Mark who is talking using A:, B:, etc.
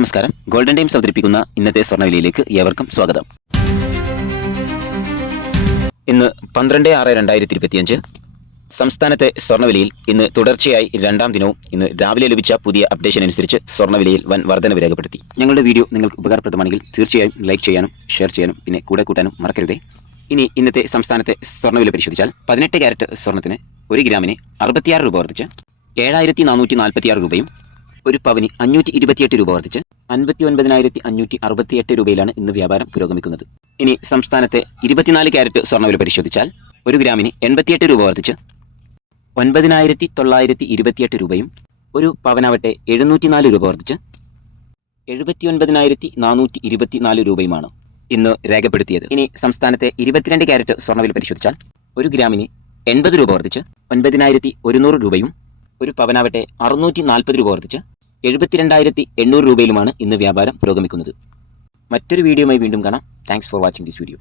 A: നമസ്കാരം. Golden times അവതരിപ്പിക്കുന്ന ഇന്നത്തെ സ്വർണവിലയിലേക്ക് ഏവർക്കും സ്വാഗതം. ഇന്ന് പന്ത്രണ്ട് ആറ് രണ്ടായിരത്തി ഇരുപത്തിയഞ്ച് സംസ്ഥാനത്തെ സ്വർണവിലയിൽ ഇന്ന് തുടർച്ചയായി രണ്ടാം ദിനവും ഇന്ന് രാവിലെ ലഭിച്ച പുതിയ അപ്ഡേഷൻ അനുസരിച്ച് സ്വർണവിലയിൽ വൻ വർധനവ് രേഖപ്പെടുത്തി. ഞങ്ങളുടെ വീഡിയോ നിങ്ങൾക്ക് ഉപകാരപ്രദമാണെങ്കിൽ തീർച്ചയായും ലൈക്ക് ചെയ്യാനും ഷെയർ ചെയ്യാനും പിന്നെ കൂടെ കൂട്ടാനും മറക്കരുതേ. ഇനി ഇന്നത്തെ സംസ്ഥാനത്തെ സ്വർണവില പരിശോധിച്ചാൽ പതിനെട്ട് ക്യാരറ്റ് സ്വർണത്തിന് ഒരു ഗ്രാമിന് അറുപത്തിയാറ് രൂപ വർദ്ധിച്ച് ഏഴായിരത്തി നാനൂറ്റി നാൽപ്പത്തിയാറ് രൂപയും ഒരു പവന് അഞ്ഞൂറ്റി ഇരുപത്തിയെട്ട് രൂപ വർദ്ധിച്ച് അൻപത്തി ഒൻപതിനായിരത്തി അഞ്ഞൂറ്റി അറുപത്തിയെട്ട് രൂപയിലാണ് ഇന്ന് വ്യാപാരം പുരോഗമിക്കുന്നത്. ഇനി സംസ്ഥാനത്തെ ഇരുപത്തിനാല് ക്യാരറ്റ് സ്വർണവില പരിശോധിച്ചാൽ ഒരു ഗ്രാമിന് എൺപത്തിയെട്ട് രൂപ വർദ്ധിച്ച് ഒൻപതിനായിരത്തി തൊള്ളായിരത്തി ഇരുപത്തിയെട്ട് രൂപയും ഒരു പവനാവട്ടെ എഴുന്നൂറ്റിനാല് രൂപ വർദ്ധിച്ച് എഴുപത്തി ഒൻപതിനായിരത്തി നാനൂറ്റി ഇരുപത്തിനാല് രൂപയുമാണ് ഇന്ന് രേഖപ്പെടുത്തിയത്. ഇനി സംസ്ഥാനത്തെ ഇരുപത്തിരണ്ട് ക്യാരറ്റ് സ്വർണവില പരിശോധിച്ചാൽ ഒരു ഗ്രാമിന് എൺപത് രൂപ വർദ്ധിച്ച് ഒൻപതിനായിരത്തി ഒരുന്നൂറ് രൂപയും ഒരു പവനാവട്ടെ അറുന്നൂറ്റി നാൽപ്പത് രൂപ വർദ്ധിച്ച് എഴുപത്തിരണ്ടായിരത്തി എണ്ണൂറ് രൂപയിലുമാണ് ഇന്ന് വ്യാപാരം പുരോഗമിക്കുന്നത്. മറ്റൊരു വീഡിയോയുമായി വീണ്ടും കാണാം. Thanks for watching this video